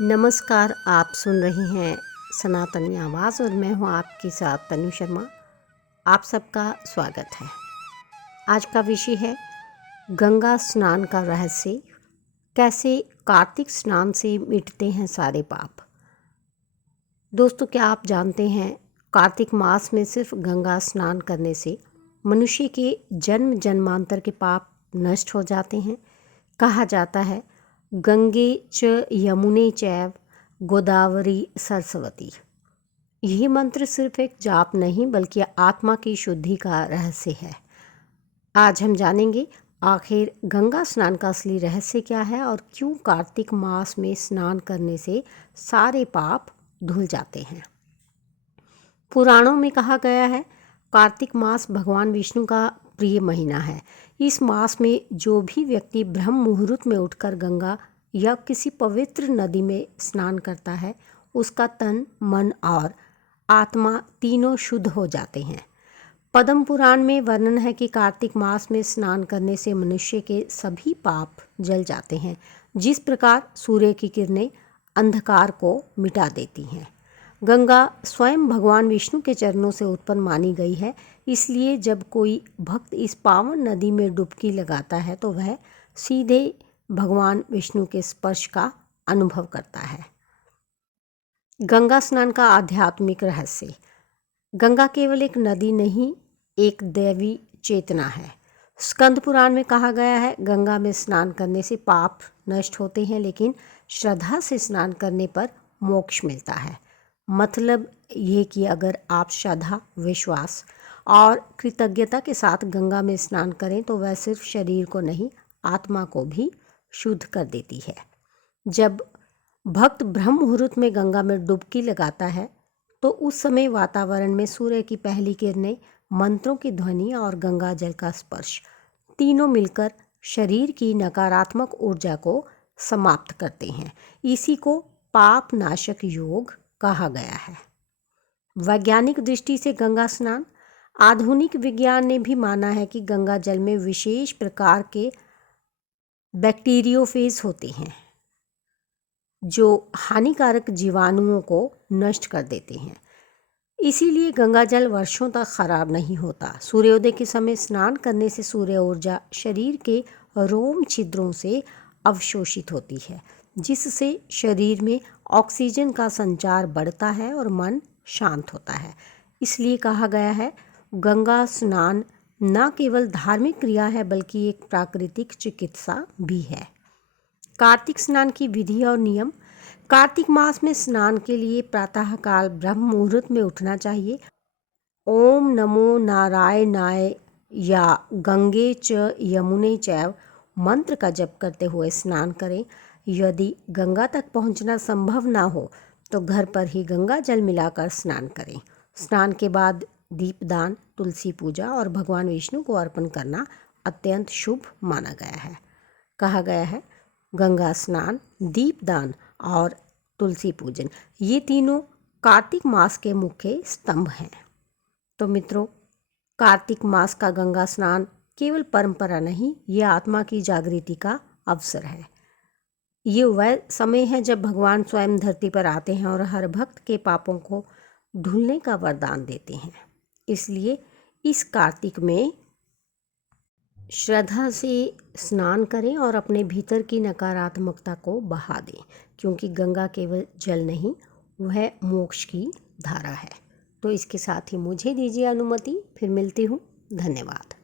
नमस्कार, आप सुन रहे हैं सनातनी आवाज़ और मैं हूं आपके साथ तनु शर्मा। आप सबका स्वागत है। आज का विषय है गंगा स्नान का रहस्य। कैसे कार्तिक स्नान से मिटते हैं सारे पाप। दोस्तों, क्या आप जानते हैं कार्तिक मास में सिर्फ गंगा स्नान करने से मनुष्य के जन्म जन्मांतर के पाप नष्ट हो जाते हैं। कहा जाता है गंगे च यमुने चैव गोदावरी सरस्वती। यही मंत्र सिर्फ एक जाप नहीं बल्कि आत्मा की शुद्धि का रहस्य है। आज हम जानेंगे आखिर गंगा स्नान का असली रहस्य क्या है और क्यों कार्तिक मास में स्नान करने से सारे पाप धुल जाते हैं। पुराणों में कहा गया है कार्तिक मास भगवान विष्णु का प्रिय महीना है। इस मास में जो भी व्यक्ति ब्रह्म मुहूर्त में उठकर गंगा या किसी पवित्र नदी में स्नान करता है उसका तन, मन और आत्मा तीनों शुद्ध हो जाते हैं। पद्म पुराण में वर्णन है कि कार्तिक मास में स्नान करने से मनुष्य के सभी पाप जल जाते हैं। जिस प्रकार सूर्य की किरणें अंधकार को मिटा देती हैं। गंगा स्वयं भगवान विष्णु के चरणों से उत्पन्न मानी गई है। इसलिए जब कोई भक्त इस पावन नदी में डुबकी लगाता है तो वह सीधे भगवान विष्णु के स्पर्श का अनुभव करता है। गंगा स्नान का आध्यात्मिक रहस्य। गंगा केवल एक नदी नहीं, एक दैवी चेतना है। स्कंद पुराण में कहा गया है गंगा में स्नान करने से पाप नष्ट होते हैं, लेकिन श्रद्धा से स्नान करने पर मोक्ष मिलता है। मतलब ये कि अगर आप श्रद्धा, विश्वास और कृतज्ञता के साथ गंगा में स्नान करें तो वह सिर्फ शरीर को नहीं, आत्मा को भी शुद्ध कर देती है। जब भक्त ब्रह्म मुहूर्त में गंगा में डुबकी लगाता है तो उस समय वातावरण में सूर्य की पहली किरणें, मंत्रों की ध्वनि और गंगा जल का स्पर्श तीनों मिलकर शरीर की नकारात्मक ऊर्जा को समाप्त करते हैं। इसी को पाप नाशक योग कहा गया है। वैज्ञानिक दृष्टि से गंगा स्नान। आधुनिक विज्ञान ने भी माना है कि गंगा जल में विशेष प्रकार के बैक्टीरियोफेज होते हैं जो हानिकारक जीवाणुओं को नष्ट कर देते हैं। इसीलिए गंगा जल वर्षों तक खराब नहीं होता। सूर्योदय के समय स्नान करने से सूर्य ऊर्जा शरीर के रोम छिद्रों से अवशोषित होती है, जिससे शरीर में ऑक्सीजन का संचार बढ़ता है और मन शांत होता है। इसलिए कहा गया है गंगा स्नान न केवल धार्मिक क्रिया है बल्कि एक प्राकृतिक चिकित्सा भी है। कार्तिक स्नान की विधि और नियम। कार्तिक मास में स्नान के लिए प्रातःकाल ब्रह्म मुहूर्त में उठना चाहिए। ओम नमो नारायणाय या गंगे च यमुने चैव मंत्र का जप करते हुए स्नान करें। यदि गंगा तक पहुंचना संभव ना हो तो घर पर ही गंगा जल मिलाकर स्नान करें। स्नान के बाद दीपदान, तुलसी पूजा और भगवान विष्णु को अर्पण करना अत्यंत शुभ माना गया है। कहा गया है गंगा स्नान, दीपदान और तुलसी पूजन ये तीनों कार्तिक मास के मुख्य स्तंभ हैं। तो मित्रों, कार्तिक मास का गंगा स्नान केवल परंपरा नहीं, ये आत्मा की जागृति का अवसर है। ये वह समय है जब भगवान स्वयं धरती पर आते हैं और हर भक्त के पापों को धुलने का वरदान देते हैं। इसलिए इस कार्तिक में श्रद्धा से स्नान करें और अपने भीतर की नकारात्मकता को बहा दें, क्योंकि गंगा केवल जल नहीं, वह मोक्ष की धारा है। तो इसके साथ ही मुझे दीजिए अनुमति, फिर मिलती हूँ। धन्यवाद।